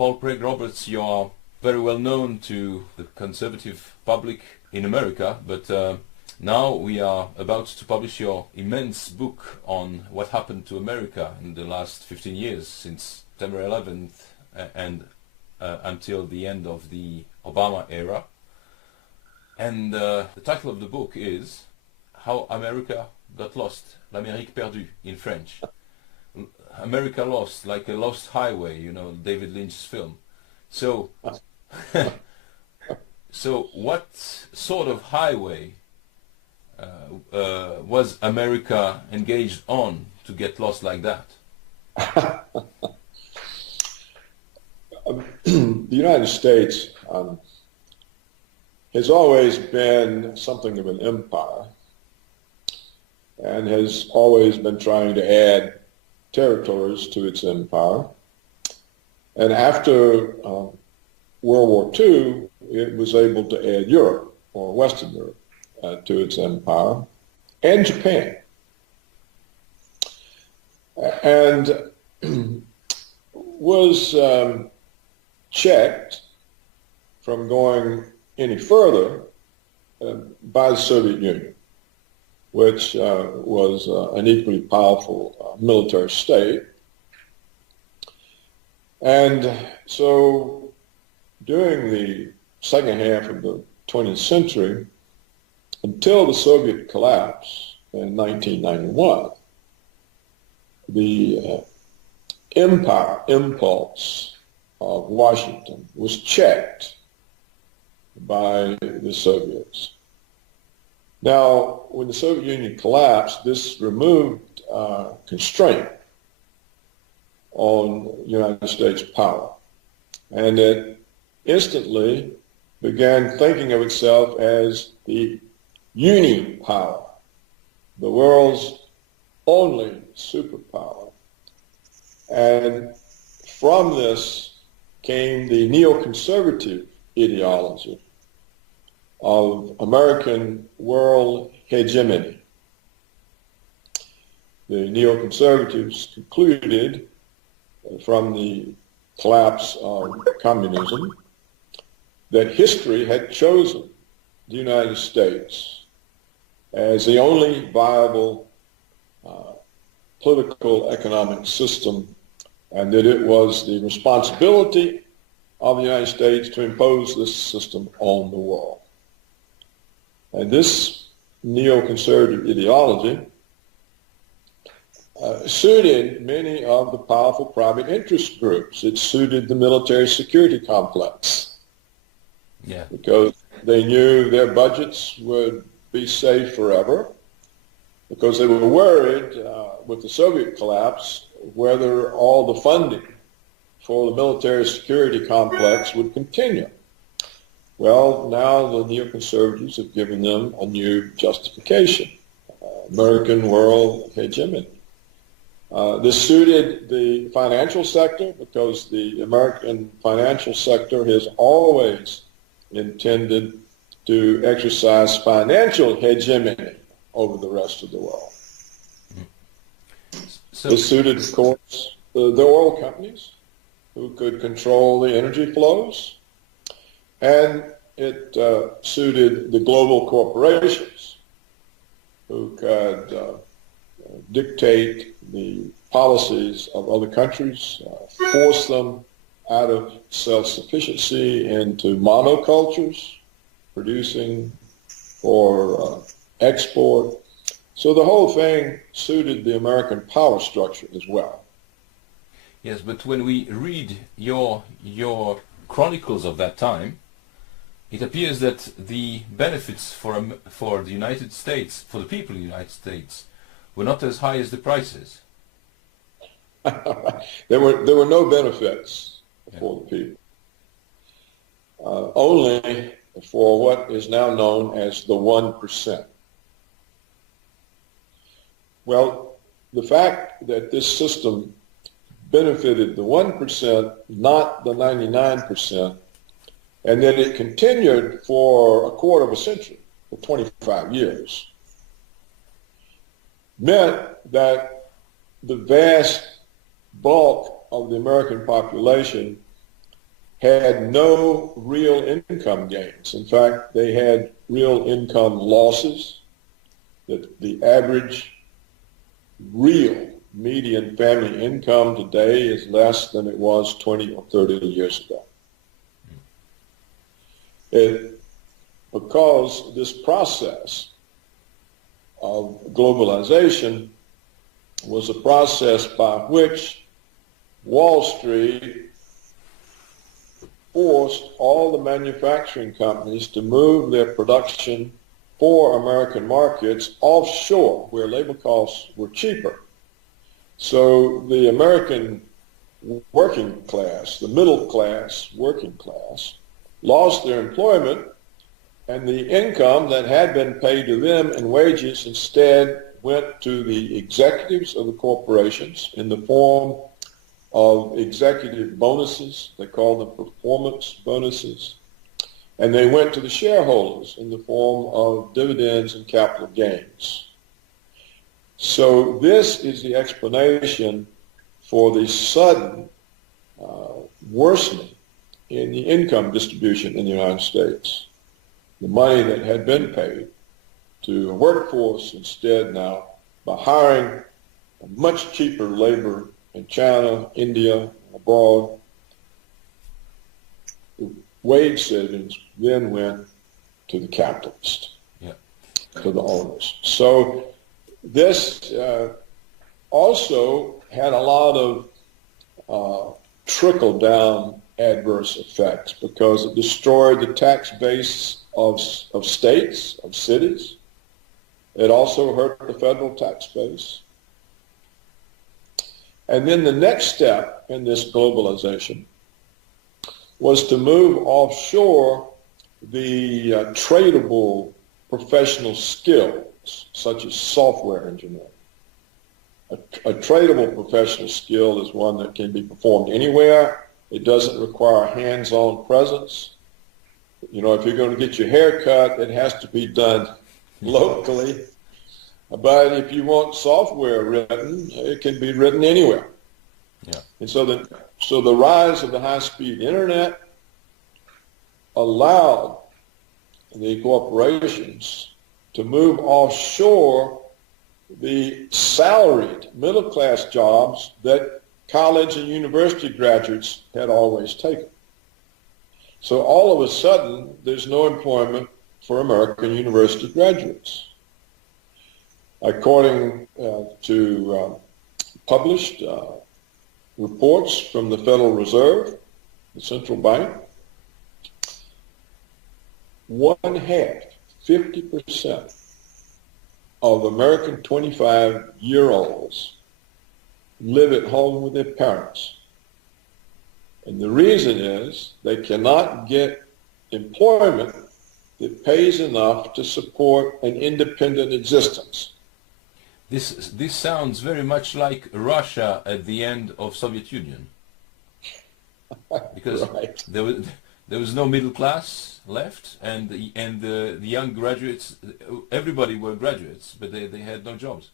Paul Craig Roberts, you are very well known to the conservative public in America, but now we are about to publish your immense book on what happened to America in the last 15 years, since September 11th and until the end of the Obama era. And the title of the book is How America Got Lost, L'Amérique perdue in French. America Lost, like a lost highway, you know, David Lynch's film. So, so what sort of highway was America engaged on to get lost like that? The United States has always been something of an empire and has always been trying to add territories to its empire. And after World War II, it was able to add Europe, or Western Europe, to its empire, and Japan. And was checked from going any further by the Soviet Union, which was an equally powerful military state. And so during the second half of the 20th century, until the Soviet collapse in 1991, the empire impulse of Washington was checked by the Soviets. Now, when the Soviet Union collapsed, this removed constraint on United States power. And it instantly began thinking of itself as the uni-power, the world's only superpower. And from this came the neoconservative ideology of American world hegemony. The neoconservatives concluded from the collapse of communism that history had chosen the United States as the only viable political economic system, and that it was the responsibility of the United States to impose this system on the world. And this neoconservative ideology suited many of the powerful private interest groups. It suited the military security complex, because they knew their budgets would be safe forever, because they were worried with the Soviet collapse whether all the funding for the military security complex would continue. Well, now the neoconservatives have given them a new justification, American world hegemony. This suited the financial sector, because the American financial sector has always intended to exercise financial hegemony over the rest of the world. So, this suited, of course, the oil companies, who could control the energy flows, and it suited the global corporations, who could dictate the policies of other countries, force them out of self-sufficiency into monocultures, producing for export. So the whole thing suited the American power structure as well. yes, but when we read your chronicles of that time, it appears that the benefits for the United States, for the people in the United States, were not as high as the prices. There were no benefits for the people. Only for what is now known as the 1%. Well, the fact that this system benefited the 1%, not the 99%, and that it continued for a quarter of a century, for 25 years, meant that the vast bulk of the American population had no real income gains. In fact, they had real income losses. That the average real median family income today is less than it was 20 or 30 years ago. Because this process of globalization was a process by which Wall Street forced all the manufacturing companies to move their production for American markets offshore, where labor costs were cheaper. So the American working class, the middle class, working class, lost their employment, and the income that had been paid to them in wages instead went to the executives of the corporations in the form of executive bonuses. They call them performance bonuses. And they went to the shareholders in the form of dividends and capital gains. So this is the explanation for the sudden worsening in the income distribution in the United States. The money that had been paid to a workforce instead now, by hiring much cheaper labor in China, India, abroad, wage savings then went to the capitalists, to the owners. So this also had a lot of trickle-down adverse effects because it destroyed the tax base of states, of cities. It also hurt the federal tax base. And then the next step in this globalization was to move offshore the tradable professional skills, such as software engineering. A tradable professional skill is one that can be performed anywhere. It doesn't require hands-on presence. You know, if you're going to get your hair cut, it has to be done locally. But if you want software written, it can be written anywhere. Yeah. And so the rise of the high-speed internet allowed the corporations to move offshore the salaried middle-class jobs that college and university graduates had always taken. So all of a sudden, there's no employment for American university graduates. According to published reports from the Federal Reserve, the central bank, 50% of American 25-year-olds live at home with their parents. And the reason is they cannot get employment that pays enough to support an independent existence. This sounds very much like Russia at the end of Soviet Union, because right. there was no middle class left, and the young graduates, everybody were graduates, but they had no jobs.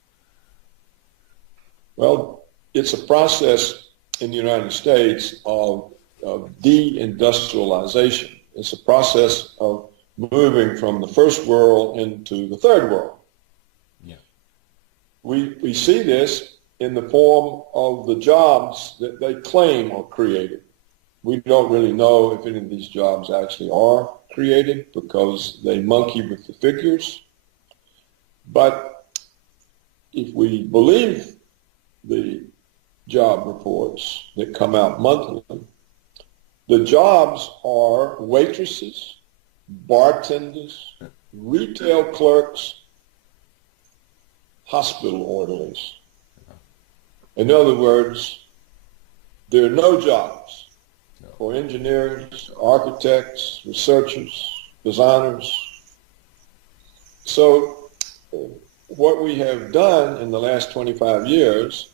Well, it's a process in the United States of deindustrialization. It's a process of moving from the first world into the third world. We see this in the form of the jobs that they claim are created. We don't really know if any of these jobs actually are created because they monkey with the figures. But if we believe the job reports that come out monthly, the jobs are waitresses, bartenders, retail clerks, hospital orderlies. In other words, there are no jobs for engineers, architects, researchers, designers. So what we have done in the last 25 years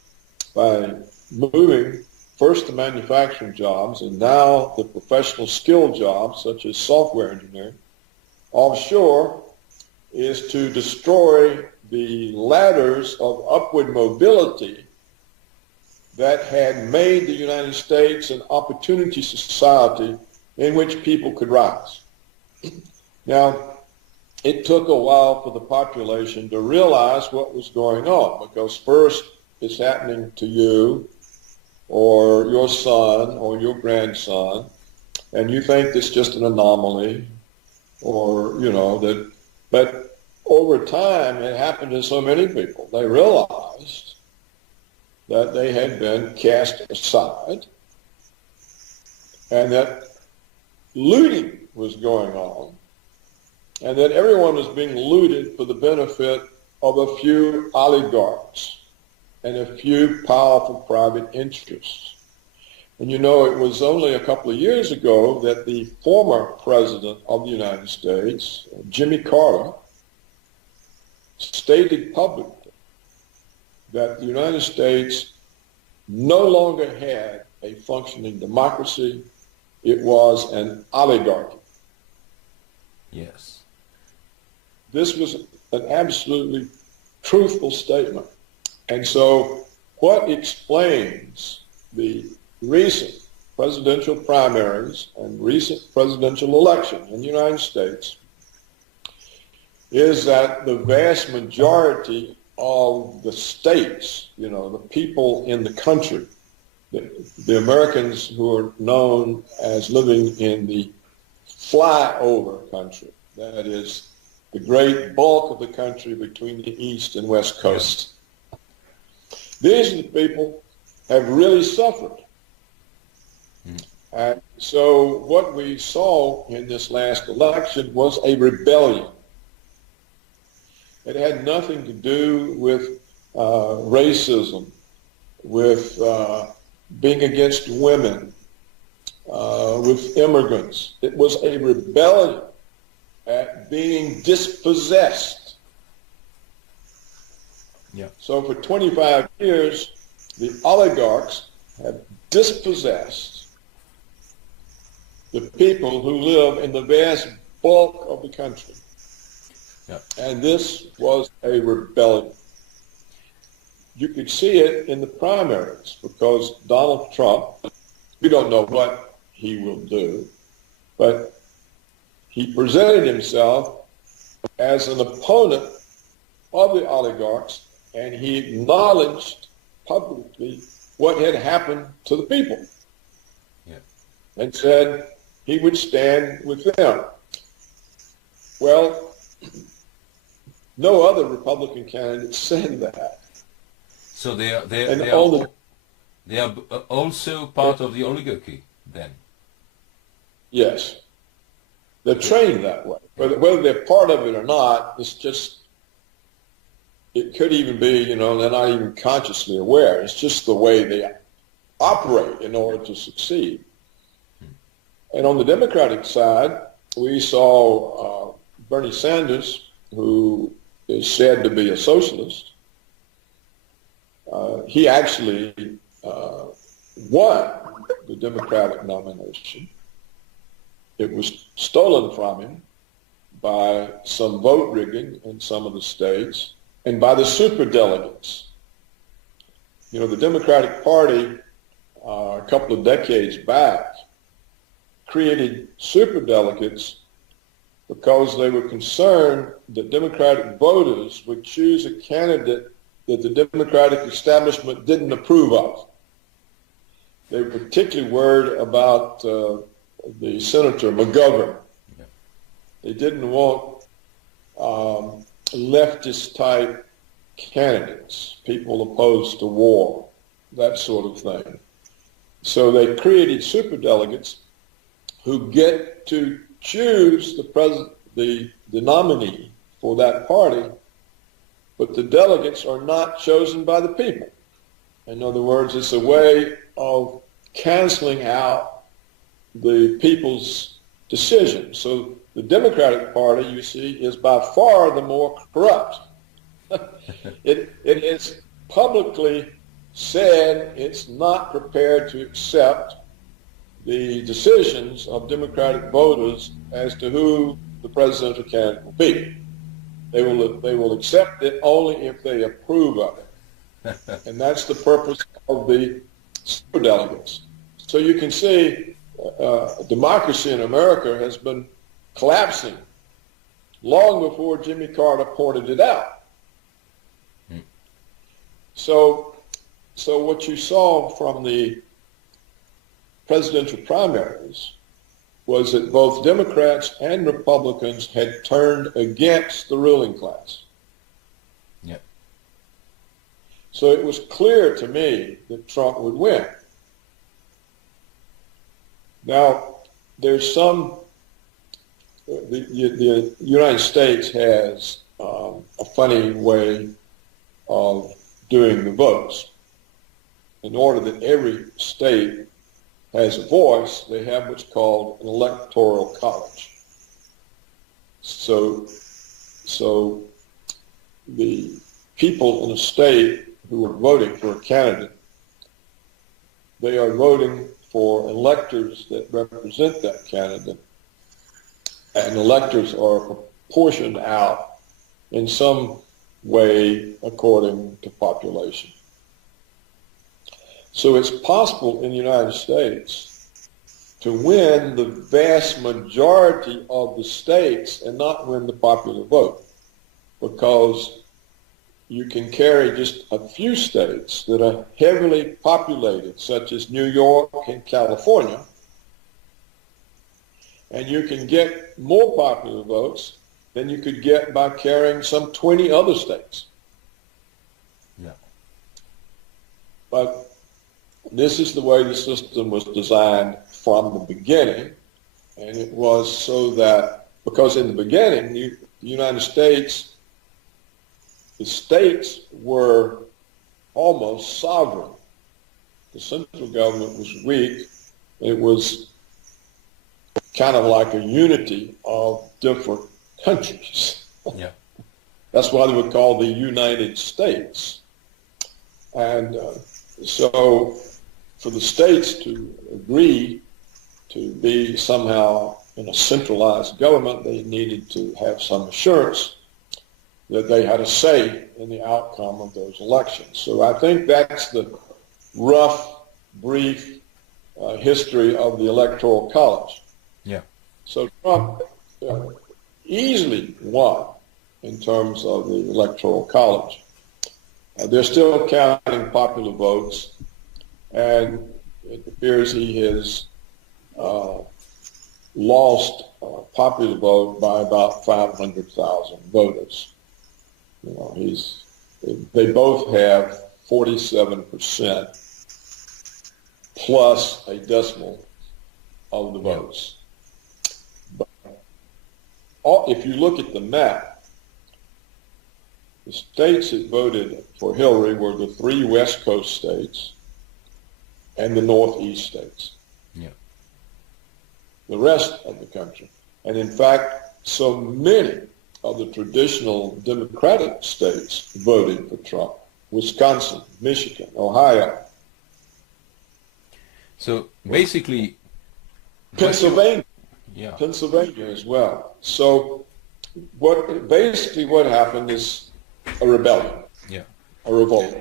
by moving first the manufacturing jobs and now the professional skill jobs such as software engineering offshore is to destroy the ladders of upward mobility that had made the United States an opportunity society in which people could rise. Now, it took a while for the population to realize what was going on, because first it's happening to you or your son or your grandson, and you think it's just an anomaly, or, but over time it happened to so many people. They realized that they had been cast aside and that looting was going on, and that everyone was being looted for the benefit of a few oligarchs and a few powerful private interests. And it was only a couple of years ago that the former president of the United States, Jimmy Carter, stated publicly that the United States no longer had a functioning democracy. It was an oligarchy. Yes. This was an absolutely truthful statement. And so what explains the recent presidential primaries and recent presidential election in the United States is that the vast majority of the states, the people in the country, the Americans who are known as living in the flyover country, that is the great bulk of the country between the East and West Coast. These are the people have really suffered. And so what we saw in this last election was a rebellion. It had nothing to do with racism, with being against women, with immigrants. It was a rebellion at being dispossessed. Yeah. So for 25 years, the oligarchs have dispossessed the people who live in the vast bulk of the country. Yeah. And this was a rebellion. You could see it in the primaries, because Donald Trump, we don't know what he will do, but he presented himself as an opponent of the oligarchs, and he acknowledged publicly what had happened to the people. Yeah. And said he would stand with them. Well, no other Republican candidate said that. So they are also part of the oligarchy then? Yes. They're trained that way. Whether they're part of it or not, it's just, it could even be, they're not even consciously aware. It's just the way they operate in order to succeed. And on the Democratic side, we saw Bernie Sanders, who is said to be a socialist. He actually won the Democratic nomination. It was stolen from him by some vote rigging in some of the states and by the superdelegates. The Democratic Party, a couple of decades back, created superdelegates because they were concerned that Democratic voters would choose a candidate that the Democratic establishment didn't approve of. They were particularly worried about the Senator McGovern. Yeah. They didn't want leftist-type candidates, people opposed to war, that sort of thing. So they created superdelegates who get to choose the nominee for that party, but the delegates are not chosen by the people. In other words, it's a way of canceling out the people's decision. So the Democratic Party, you see, is by far the more corrupt. It has publicly said it's not prepared to accept the decisions of Democratic voters as to who the presidential candidate will be. They will accept it only if they approve of it. And that's the purpose of the superdelegates. So you can see democracy in America has been collapsing long before Jimmy Carter pointed it out. So what you saw from the presidential primaries was that both Democrats and Republicans had turned against the ruling class. Yeah. So it was clear to me that Trump would win. Now, there's the United States has a funny way of doing the votes. In order that every state has a voice, they have what's called an electoral college. So the people in a state who are voting for a candidate, they are voting for electors that represent that candidate, and electors are proportioned out in some way according to population. So it's possible in the United States to win the vast majority of the states and not win the popular vote, because you can carry just a few states that are heavily populated, such as New York and California, and you can get more popular votes than you could get by carrying some 20 other states. Yeah. But this is the way the system was designed from the beginning, and it was so that, because in the beginning, the United States, the states were almost sovereign. The central government was weak. It was kind of like a unity of different countries. Yeah. That's why they were called the United States. And so for the states to agree to be somehow in a centralized government, they needed to have some assurance that they had a say in the outcome of those elections. So I think that's the rough, brief history of the Electoral College. Yeah. So Trump easily won in terms of the Electoral College. They're still counting popular votes, and it appears he has lost popular vote by about 500,000 voters. You know, they both have 47% plus a decimal of the votes. But if you look at the map, the states that voted for Hillary were the 3 West Coast states and the Northeast states. Yeah. The rest of the country. And in fact, so many of the traditional Democratic states voted for Trump. Wisconsin, Michigan, Ohio. So basically... Pennsylvania. Yeah. Pennsylvania as well. So what happened is a rebellion. Yeah. A revolt.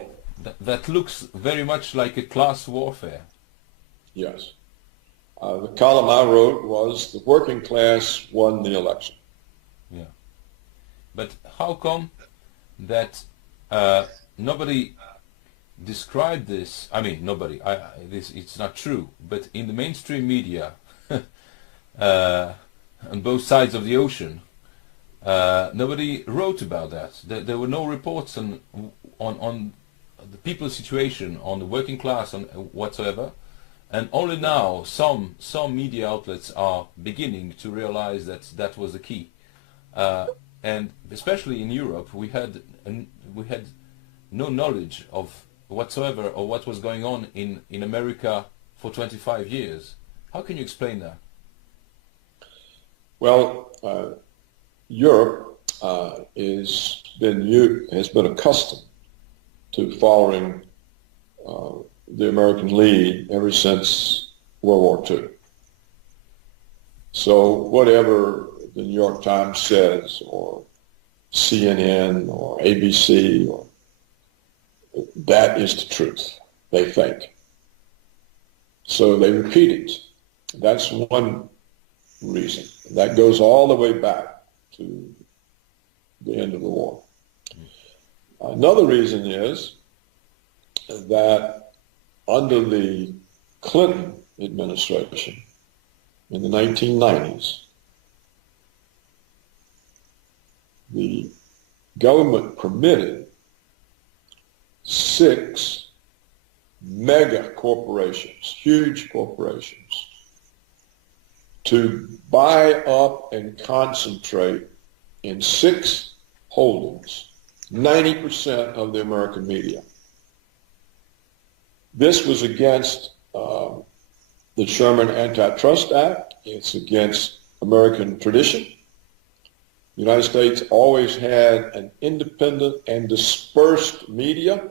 That looks very much like a class warfare. Yes. The column I wrote was the working class won the election. Yeah. But how come that nobody described this? I mean, nobody. It's not true. But in the mainstream media, on both sides of the ocean, nobody wrote about that. There were no reports on the people's situation, on the working class, on whatsoever. And only now some media outlets are beginning to realize that that was the key. And especially in Europe, we had no knowledge of whatsoever of what was going on in America for 25 years. How can you explain that? Well, Europe has been accustomed to following the American lead ever since World War II. So whatever the New York Times says, or CNN, or ABC, or that is the truth, they think. So they repeat it. That's one reason. That goes all the way back to the end of the war. Another reason is that under the Clinton administration in the 1990s, the government permitted 6 mega corporations, huge corporations, to buy up and concentrate in 6 holdings 90% of the American media. This was against the Sherman Antitrust Act. It's against American tradition. The United States always had an independent and dispersed media.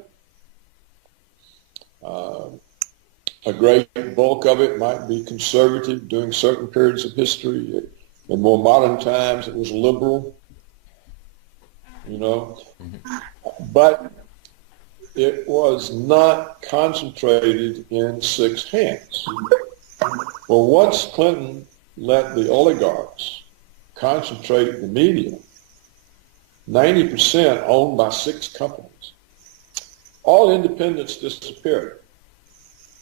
A great bulk of it might be conservative during certain periods of history. In more modern times, it was liberal, you know. But it was not concentrated in 6 hands. Well, once Clinton let the oligarchs concentrate the media, 90% owned by 6 companies, all independence disappeared.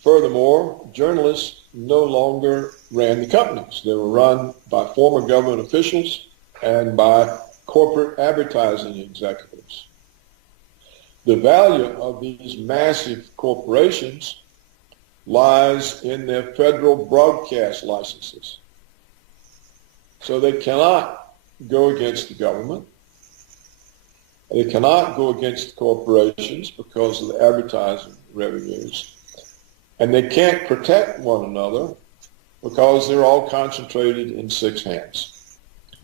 Furthermore, journalists no longer ran the companies. They were run by former government officials and by corporate advertising executives. The value of these massive corporations lies in their federal broadcast licenses. So they cannot go against the government. They cannot go against the corporations because of the advertising revenues. And they can't protect one another because they're all concentrated in 6 hands.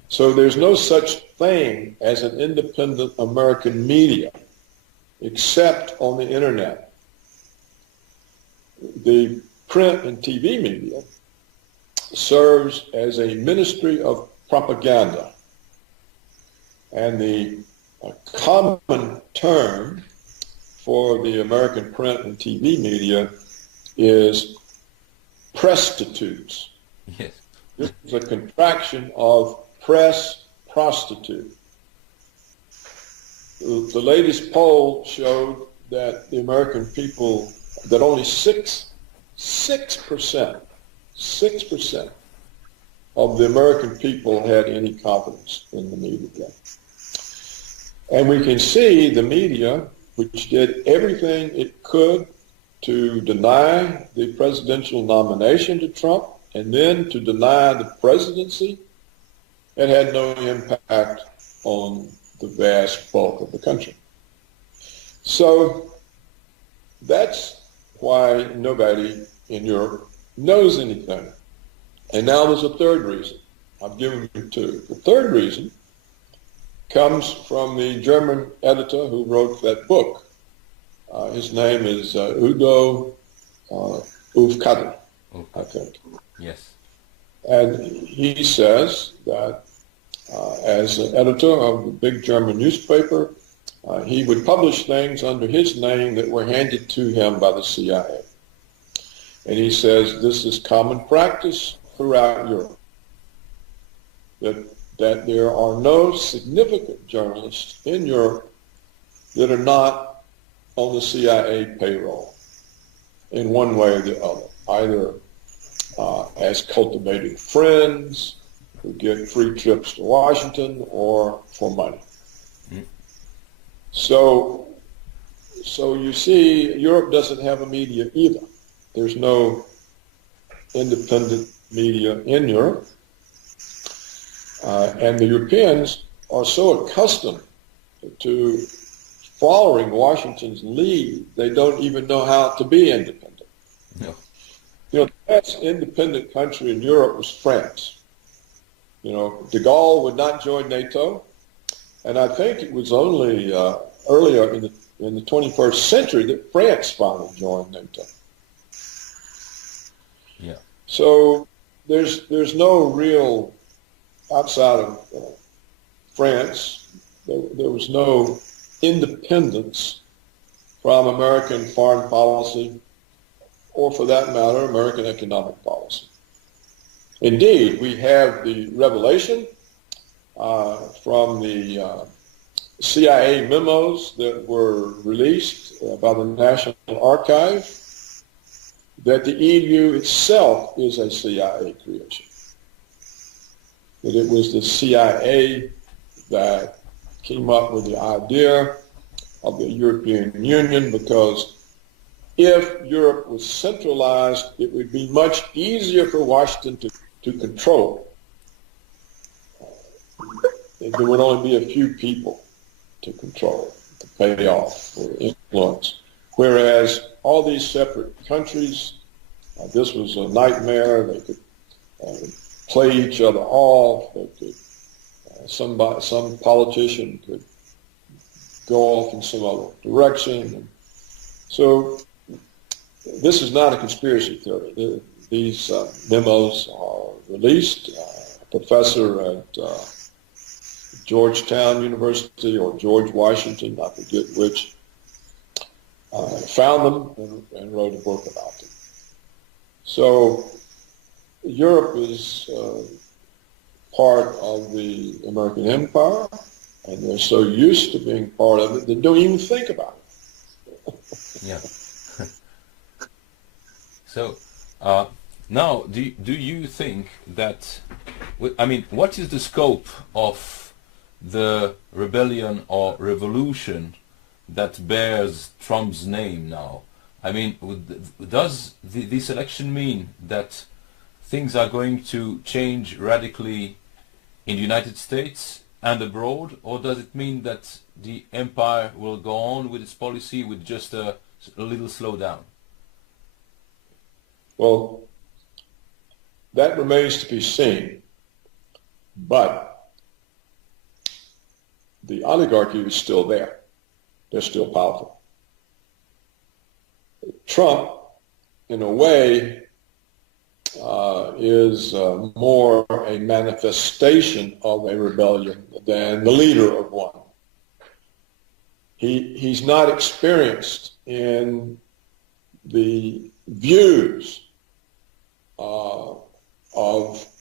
So there's no such thing as an independent American media except on the internet. The print and TV media serves as a ministry of propaganda. And the common term for the American print and TV media is prostitutes. Yes. This is a contraction of press prostitute. The latest poll showed that the American people, that only 6% of the American people had any confidence in the media. And we can see the media, which did everything it could to deny the presidential nomination to Trump and then to deny the presidency, it had no impact on the vast bulk of the country. So that's why nobody in Europe knows anything. And now there's a third reason. I've given you 2. The third reason comes from the German editor who wrote that book. His name is Udo Aufkattel, I think. Yes. And he says that as an editor of the big German newspaper, he would publish things under his name that were handed to him by the CIA. And he says this is common practice throughout Europe, that there are no significant journalists in Europe that are not on the CIA payroll in one way or the other, either as cultivated friends who get free trips to Washington or for money. So you see, Europe doesn't have a media either. There's no independent media in Europe. And the Europeans are so accustomed to following Washington's lead, they don't even know how to be independent. No. You know, the best independent country in Europe was France. You know, de Gaulle would not join NATO, and I think it was only earlier in the 21st century that France finally joined NATO. Yeah. So there's no real, outside of France, there was no independence from American foreign policy, or for that matter, American economic policy. Indeed, we have the revelation from the CIA memos that were released by the National Archive that the EU itself is a CIA creation. That it was the CIA that came up with the idea of the European Union, because if Europe was centralized, it would be much easier for Washington to control. There would only be a few people to control, to pay off, or influence. Whereas all these separate countries, this was a nightmare. They could play each other off. They could, some politician could go off in some other direction. And so this is not a conspiracy theory. These memos are released. A professor at Georgetown University or George Washington, I forget which, found them and wrote a book about them. So Europe is part of the American empire, and they're so used to being part of it, they don't even think about it. Yeah. So now, do you think that, I mean, what is the scope of the rebellion or revolution that bears Trump's name now? I mean, does this election mean that things are going to change radically in the United States and abroad, or does it mean that the empire will go on with its policy with just a little slowdown? Well, that remains to be seen, but the oligarchy is still there. They're still powerful. Trump, in a way, is more a manifestation of a rebellion than the leader of one. He's not experienced in the views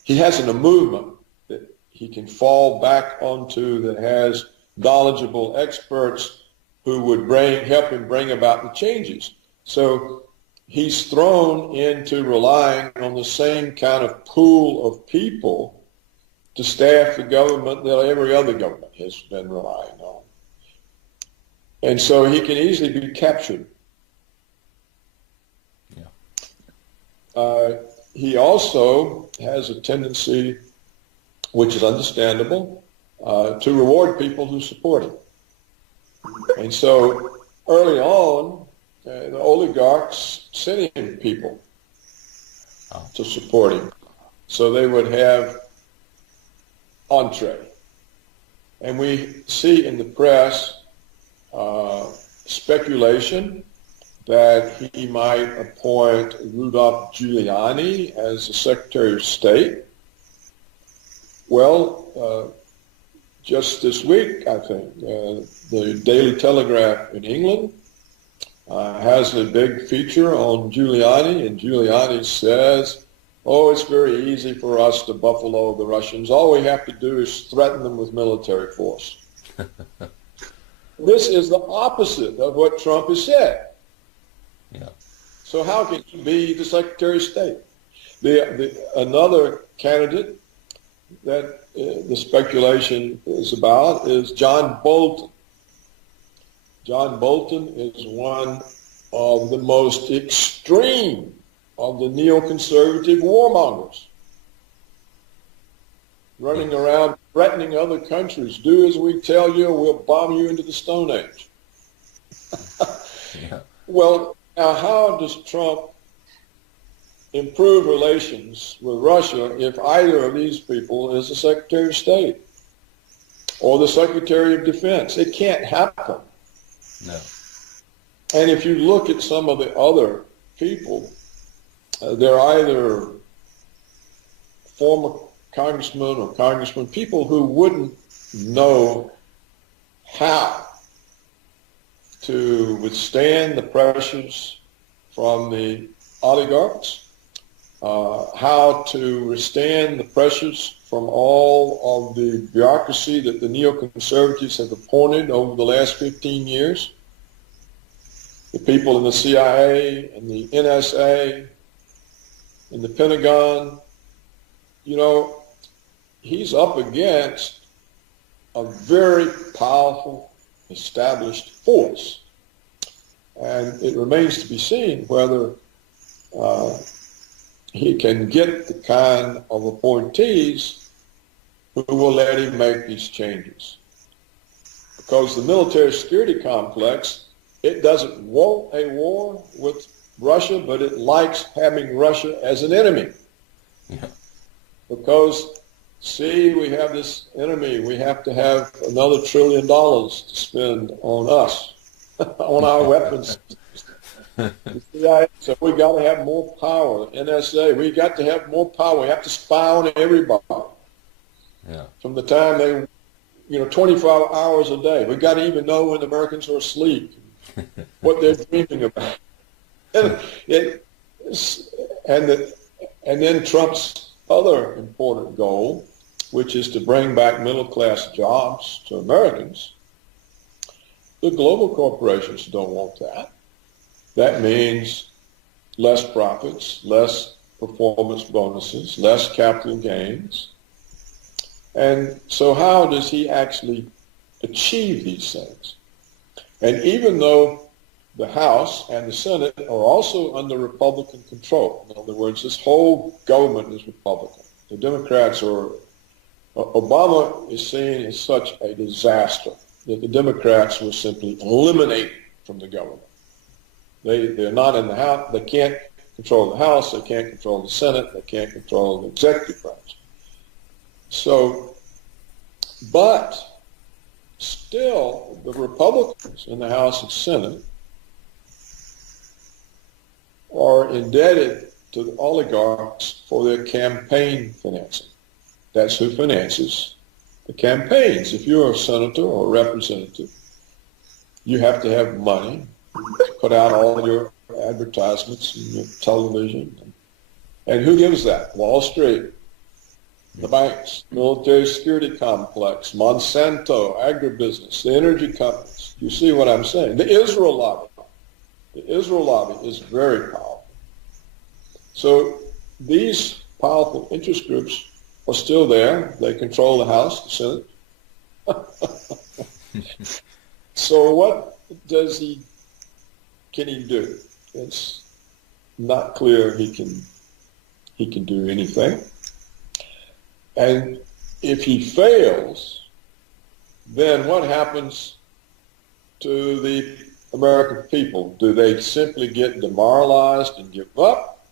he hasn't a movement that he can fall back onto that has knowledgeable experts who would help him bring about the changes. So he's thrown into relying on the same kind of pool of people to staff the government that every other government has been relying on. And so he can easily be captured. Yeah. He also has a tendency, which is understandable, to reward people who support him. And so early on, the oligarchs sent in people to support him. So they would have entree. And we see in the press speculation that he might appoint Rudolph Giuliani as the Secretary of State. Well, just this week, I think, the Daily Telegraph in England has a big feature on Giuliani, and Giuliani says, oh, it's very easy for us to buffalo the Russians. All we have to do is threaten them with military force. This is the opposite of what Trump has said. Yeah. So how can he be the Secretary of State? Another candidate that the speculation is about is John Bolton. John Bolton is one of the most extreme of the neoconservative warmongers, running around threatening other countries. Do as we tell you, or we'll bomb you into the Stone Age. Yeah. Well, now how does Trump improve relations with Russia if either of these people is the Secretary of State or the Secretary of Defense? It can't happen. No. And if you look at some of the other people, they're either former congressmen or congressmen, people who wouldn't know how to withstand the pressures from the oligarchs, how to withstand the pressures from all of the bureaucracy that the neoconservatives have appointed over the last 15 years. The people in the CIA and the NSA and the Pentagon, you know, he's up against a very powerful, established force. And it remains to be seen whether he can get the kind of appointees who will let him make these changes. Because the military security complex, it doesn't want a war with Russia, but it likes having Russia as an enemy. Yeah. Because, see, we have this enemy. We have to have another $1 trillion to spend on us, on our weapons. So we got to have more power. NSA, we got to have more power. We have to spy on everybody. Yeah. From the time they, 24 hours a day. We got to even know when the Americans are asleep, what they're dreaming about. And then Trump's other important goal, which is to bring back middle-class jobs to Americans. The global corporations don't want that. That means less profits, less performance bonuses, less capital gains. And so how does he actually achieve these things? And even though the House and the Senate are also under Republican control, in other words, this whole government is Republican. The Democrats are, Obama is seen as such a disaster that the Democrats will simply eliminate from the government. They're not in the House. They can't control the House. They can't control the Senate. They can't control the executive branch. So, but still, the Republicans in the House and Senate are indebted to the oligarchs for their campaign financing. That's who finances the campaigns. If you're a senator or a representative, you have to have money to put out all your advertisements and your television. And who gives that? Wall Street, the banks, military security complex, Monsanto, agribusiness, the energy companies. You see what I'm saying? The Israel lobby. The Israel lobby is very powerful. So these powerful interest groups are still there. They control the House, the Senate. So what can he do? It's not clear he can do anything. And if he fails, then what happens to the American people? Do they simply get demoralized and give up?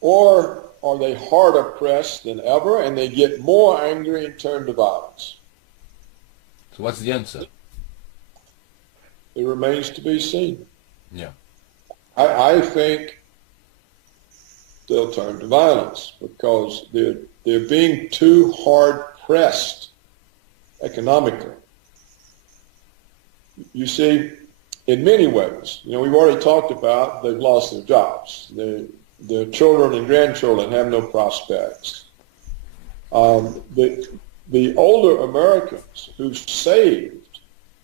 Or are they harder pressed than ever and they get more angry and turn to violence? So what's the answer? It remains to be seen. Yeah. I think they'll turn to violence because they're being too hard pressed economically. You see, in many ways, we've already talked about they've lost their jobs. Their children and grandchildren have no prospects. The older Americans who saved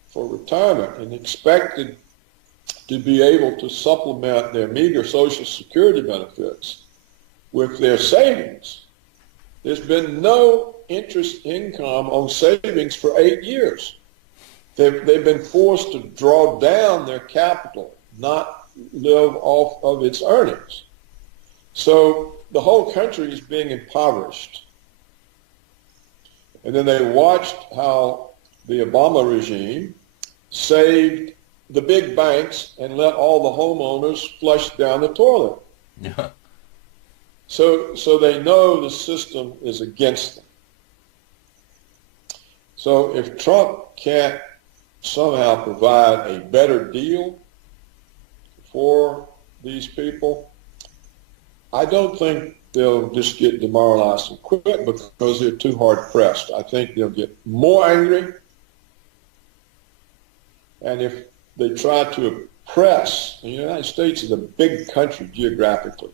for retirement and expected to be able to supplement their meager Social Security benefits with their savings, there's been no interest income on savings for 8 years. They've been forced to draw down their capital, not live off of its earnings. So the whole country is being impoverished. And then they watched how the Obama regime saved the big banks and let all the homeowners flush down the toilet. Yeah. So they know the system is against them. So if Trump can't somehow provide a better deal for these people, I don't think they'll just get demoralized and quit because they're too hard pressed. I think they'll get more angry. And if they try to oppress. The United States is a big country geographically.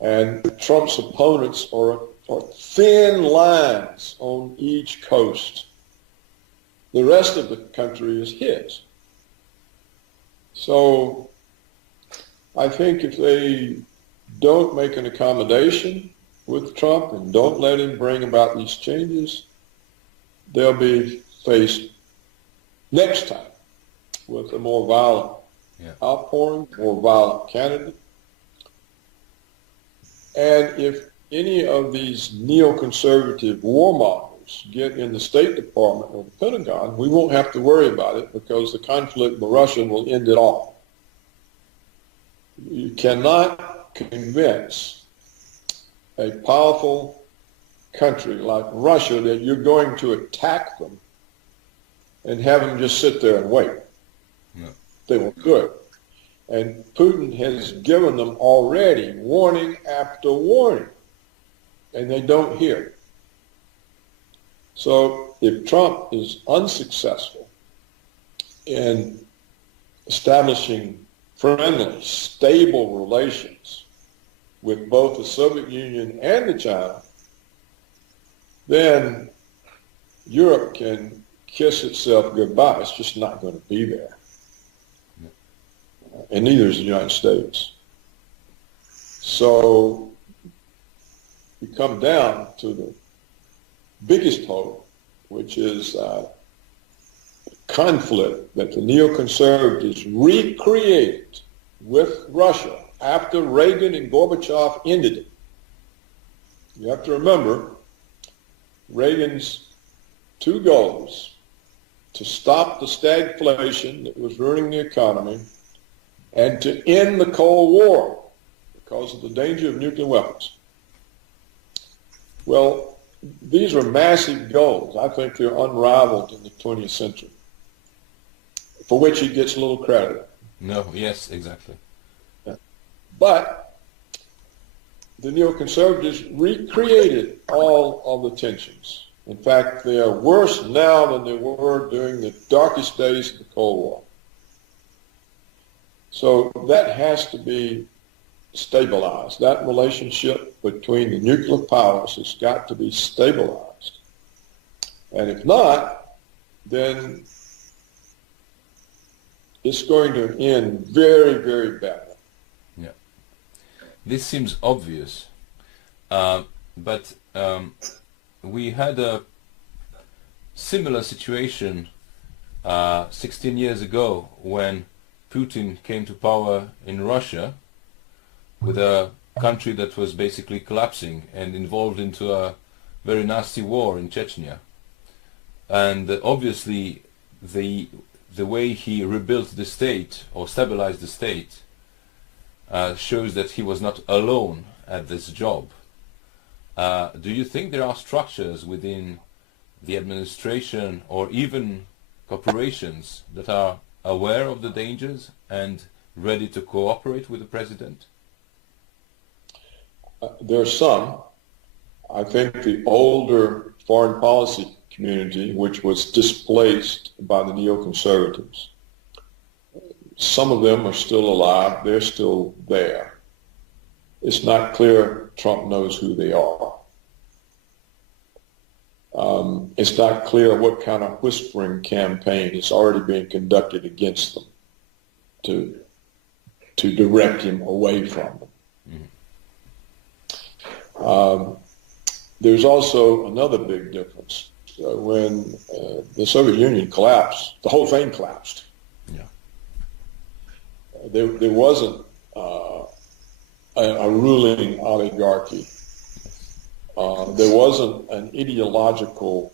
And Trump's opponents are thin lines on each coast. The rest of the country is his. So I think if they don't make an accommodation with Trump and don't let him bring about these changes, they'll be faced next time with a more violent outpouring, more violent candidate. And if any of these neoconservative warmongers get in the State Department or the Pentagon, we won't have to worry about it because the conflict with Russia will end it all. You cannot convince a powerful country like Russia that you're going to attack them and have them just sit there and wait. No. They won't do it. And Putin has given them already warning after warning, and they don't hear. So if Trump is unsuccessful in establishing friendly, stable relations with both the Soviet Union and the China, then Europe can kiss itself goodbye. It's just not going to be there. And neither is the United States. So we come down to the biggest hope, which is conflict that the neoconservatives recreated with Russia after Reagan and Gorbachev ended it. You have to remember Reagan's two goals: to stop the stagflation that was ruining the economy and to end the Cold War because of the danger of nuclear weapons. Well, these are massive goals. I think they're unrivaled in the 20th century, for which he gets a little credit. No, yes, exactly. Yeah. But the neoconservatives recreated all of the tensions. In fact, they are worse now than they were during the darkest days of the Cold War. So that has to be stabilized. That relationship between the nuclear powers has got to be stabilized. And if not, then it's going to end very, very badly. Yeah. This seems obvious, but we had a similar situation 16 years ago when Putin came to power in Russia with a country that was basically collapsing and involved into a very nasty war in Chechnya. And obviously the way he rebuilt the state or stabilized the state shows that he was not alone at this job. Do you think there are structures within the administration or even corporations that are aware of the dangers and ready to cooperate with the president? There are some. I think the older foreign policy community, which was displaced by the neoconservatives, some of them are still alive. They're still there. It's not clear Trump knows who they are. It's not clear what kind of whispering campaign is already being conducted against them to direct him away from them. Mm-hmm. There's also another big difference. When the Soviet Union collapsed, the whole thing collapsed. Yeah. There wasn't a ruling oligarchy. There wasn't an ideological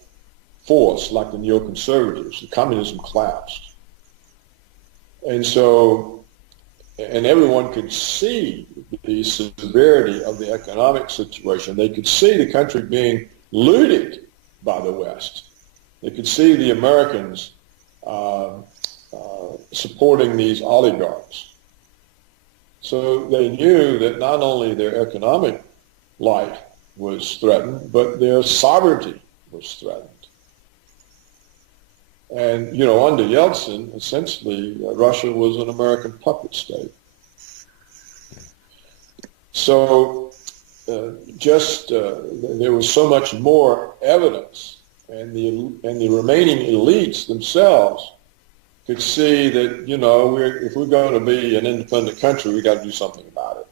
force like the neoconservatives. The communism collapsed. And so, and everyone could see the severity of the economic situation. They could see the country being looted by the West. They could see the Americans supporting these oligarchs. So they knew that not only their economic life was threatened, but their sovereignty was threatened. And, you know, under Yeltsin, essentially, Russia was an American puppet state. So there was so much more evidence, and the remaining elites themselves could see that, you know, if we're going to be an independent country, we got to do something about it.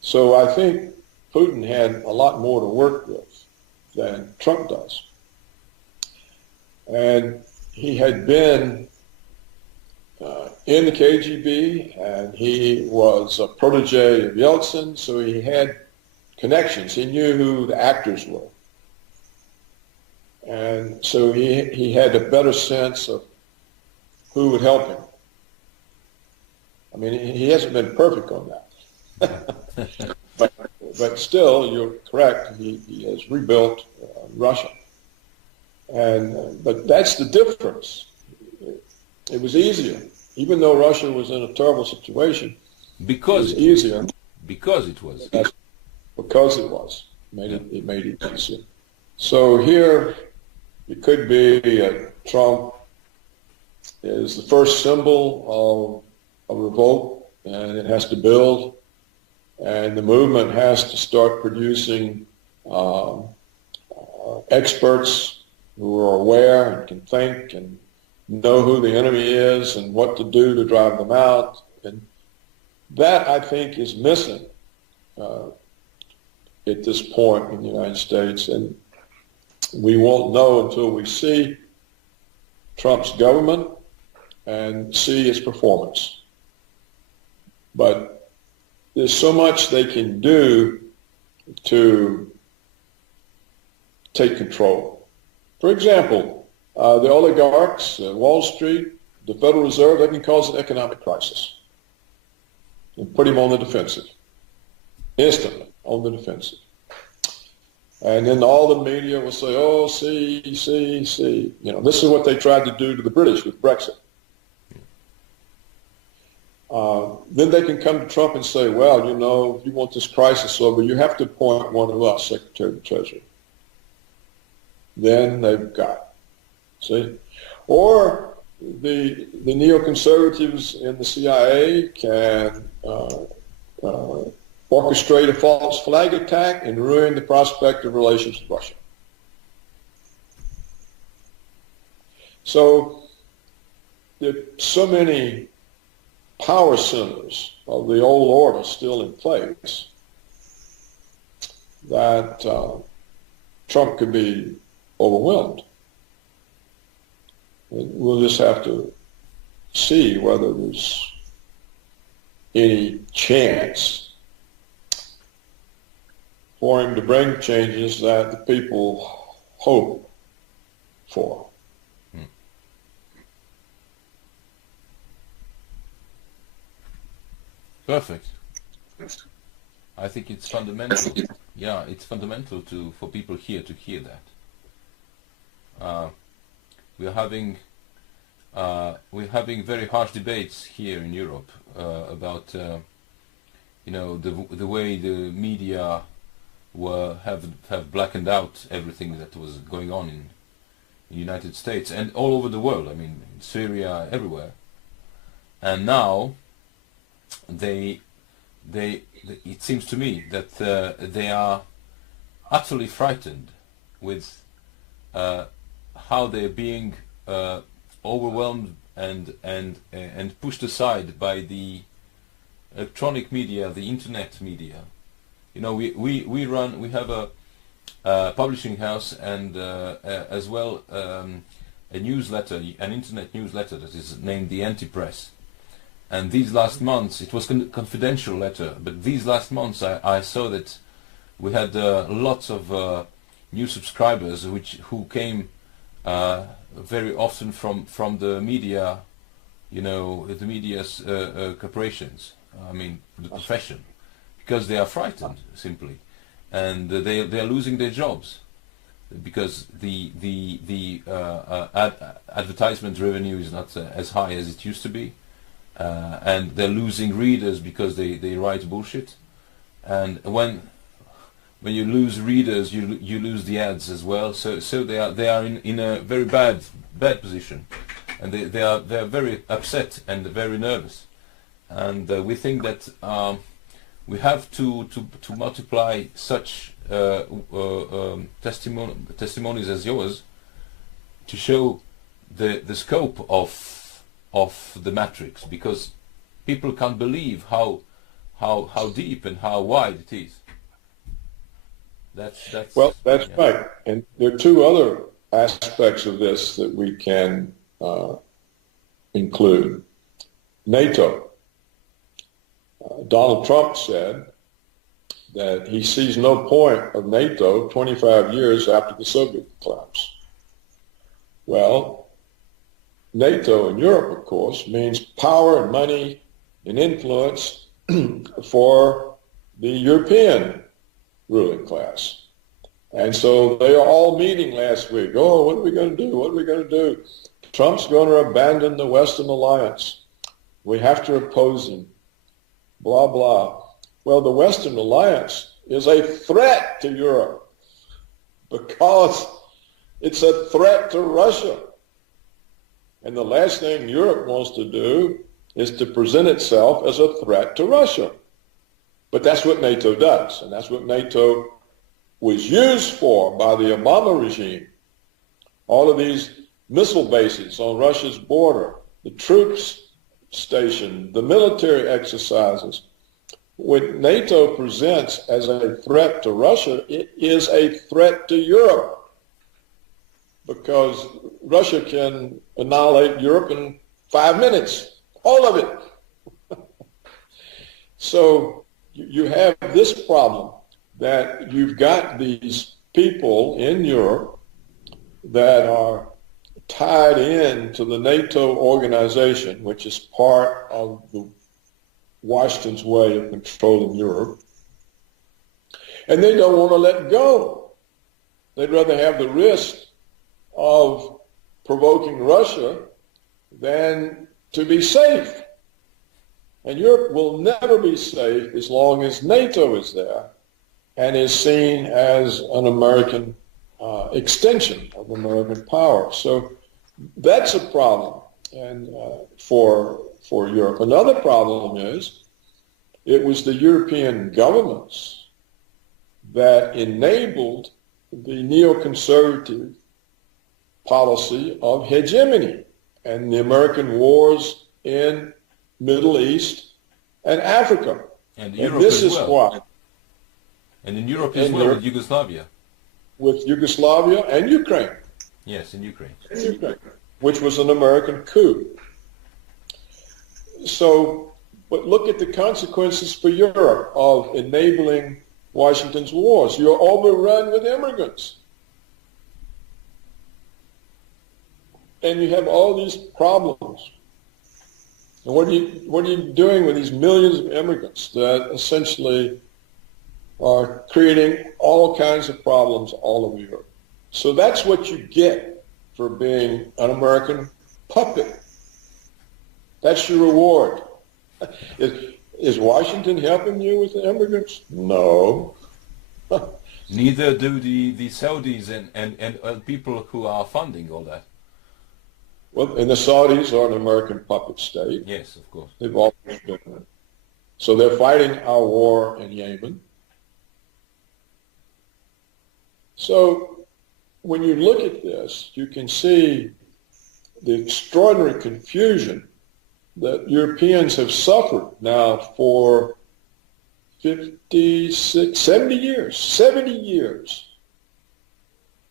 So I think Putin had a lot more to work with than Trump does. And he had been in the KGB, and he was a protege of Yeltsin, so he had connections. He knew who the actors were. And so he had a better sense of who would help him. I mean, he hasn't been perfect on that. but still, you're correct, he has rebuilt Russia. But that's the difference. It was easier, even though Russia was in a terrible situation. Because it was easier. Because it was. Because it was. It made it easier. So here, it could be Trump is the first symbol of a revolt, and it has to build, and the movement has to start producing experts who are aware and can think and know who the enemy is and what to do to drive them out. And that, I think, is missing at this point in the United States. And we won't know until we see Trump's government and see its performance. But there's so much they can do to take control. For example, the oligarchs, Wall Street, the Federal Reserve, they can cause an economic crisis and put him on the defensive, instantly on the defensive. And then all the media will say, oh, see. You know, this is what they tried to do to the British with Brexit. Then they can come to Trump and say, well, you know, if you want this crisis over, you have to appoint one of us Secretary of the Treasury. Then they've got it. See? Or the neoconservatives in the CIA can orchestrate a false flag attack and ruin the prospect of relations with Russia. So there are so many power centers of the old order still in place that Trump could be overwhelmed. We'll just have to see whether there's any chance for him to bring changes that the people hope for. Perfect. I think it's fundamental. Yeah, it's fundamental for people here to hear that. We're having very harsh debates here in Europe about you know, the way the media have blackened out everything that was going on in the United States and all over the world. I mean, in Syria, everywhere. And now it seems to me that they are utterly frightened with how they're being overwhelmed and pushed aside by the electronic media, the internet media. You know, we have a publishing house and as well a newsletter, an internet newsletter that is named The Anti-Press. And these last months, it was a confidential letter, but these last months I saw that we had lots of new subscribers who came very often from the media, you know, the media's corporations, I mean the profession, because they are frightened simply, and they are losing their jobs because the advertisement revenue is not as high as it used to be. And they're losing readers because they write bullshit. And when when you lose readers, you lose the ads as well. So they are in a very bad position, and they are very upset and very nervous. And we think that we have to multiply such testimonies as yours to show the scope of the matrix, because people can't believe how deep and how wide it is. That's yeah. Right. And there are two other aspects of this that we can include. NATO. Donald Trump said that he sees no point of NATO 25 years after the Soviet collapse. Well, NATO in Europe, of course, means power and money and influence for the European ruling class. And so they are all meeting last week. Oh, what are we going to do? What are we going to do? Trump's going to abandon the Western alliance. We have to oppose him. Blah, blah. Well, the Western alliance is a threat to Europe because it's a threat to Russia. And the last thing Europe wants to do is to present itself as a threat to Russia. But that's what NATO does, and that's what NATO was used for by the Obama regime. All of these missile bases on Russia's border, the troops stationed, the military exercises. What NATO presents as a threat to Russia, it is a threat to Europe, because Russia can annihilate Europe in 5 minutes, all of it. So you have this problem that you've got these people in Europe that are tied in to the NATO organization, which is part of Washington's way of controlling Europe, and they don't want to let go. They'd rather have the risk of provoking Russia than to be safe. And Europe will never be safe as long as NATO is there and is seen as an American extension of American power. So that's a problem and for Europe. Another problem is it was the European governments that enabled the neoconservative policy of hegemony and the American wars in Middle East and Africa. And Europe this as well. Why. And in Europe as well, with Yugoslavia. With Yugoslavia and Ukraine. Yes, in Ukraine. Which was an American coup. So, but look at the consequences for Europe of enabling Washington's wars. You're overrun with immigrants. And you have all these problems. And what are you doing with these millions of immigrants that essentially are creating all kinds of problems all over Europe? So that's what you get for being an American puppet. That's your reward. Is Washington helping you with the immigrants? No. Neither do the Saudis and people who are funding all that. Well, and the Saudis are an American puppet state. Yes, of course. They've always been it. So they're fighting our war in Yemen. So when you look at this, you can see the extraordinary confusion that Europeans have suffered now for 56, 70 years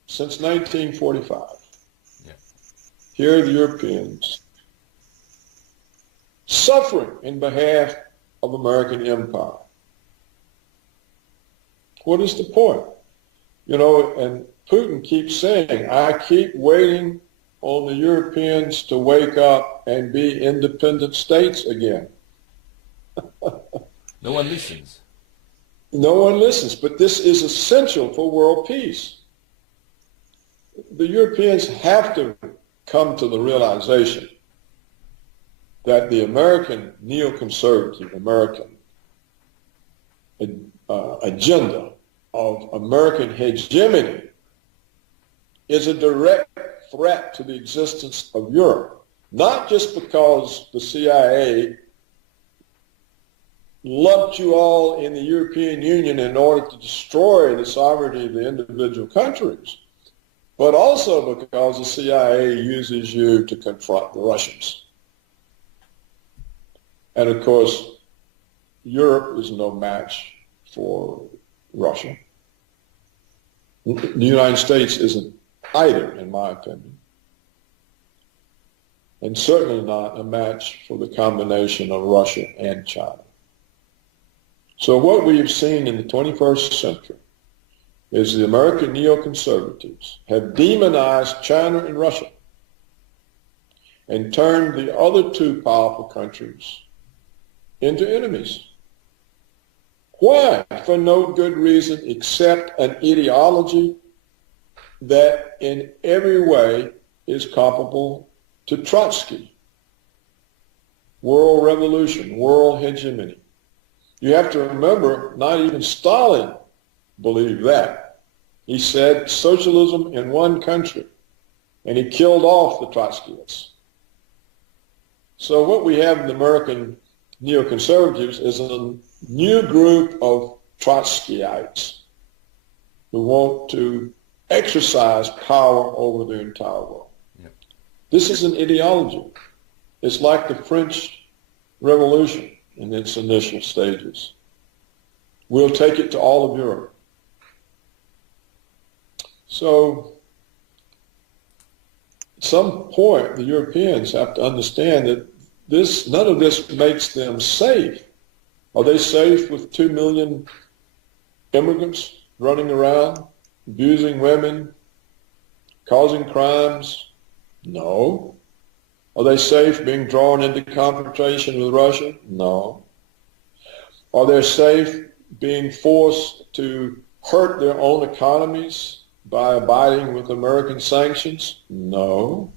since 1945. Yeah. Here are the Europeans suffering in behalf of American empire. What is the point? You know, and Putin keeps saying, I keep waiting on the Europeans to wake up and be independent states again. No one listens. No one listens, but this is essential for world peace. The Europeans have to come to the realization that the American neoconservative American agenda of American hegemony is a direct threat to the existence of Europe, not just because the CIA lumped you all in the European Union in order to destroy the sovereignty of the individual countries, but also because the CIA uses you to confront the Russians. And of course, Europe is no match for Russia. The United States isn't either, in my opinion, and certainly not a match for the combination of Russia and China. So what we have seen in the 21st century is the American neoconservatives have demonized China and Russia and turned the other two powerful countries into enemies. Why? For no good reason except an ideology that in every way is comparable to Trotsky. World revolution, world hegemony. You have to remember, not even Stalin believed that. He said socialism in one country, and he killed off the Trotskyists. So what we have in the American neoconservatives is a new group of Trotskyites who want to exercise power over the entire world. Yep. This is an ideology. It's like the French Revolution in its initial stages. We'll take it to all of Europe. So at some point, the Europeans have to understand that none of this makes them safe. Are they safe with 2 million immigrants running around, abusing women, causing crimes? No. Are they safe being drawn into confrontation with Russia? No. Are they safe being forced to hurt their own economies by abiding with American sanctions? No.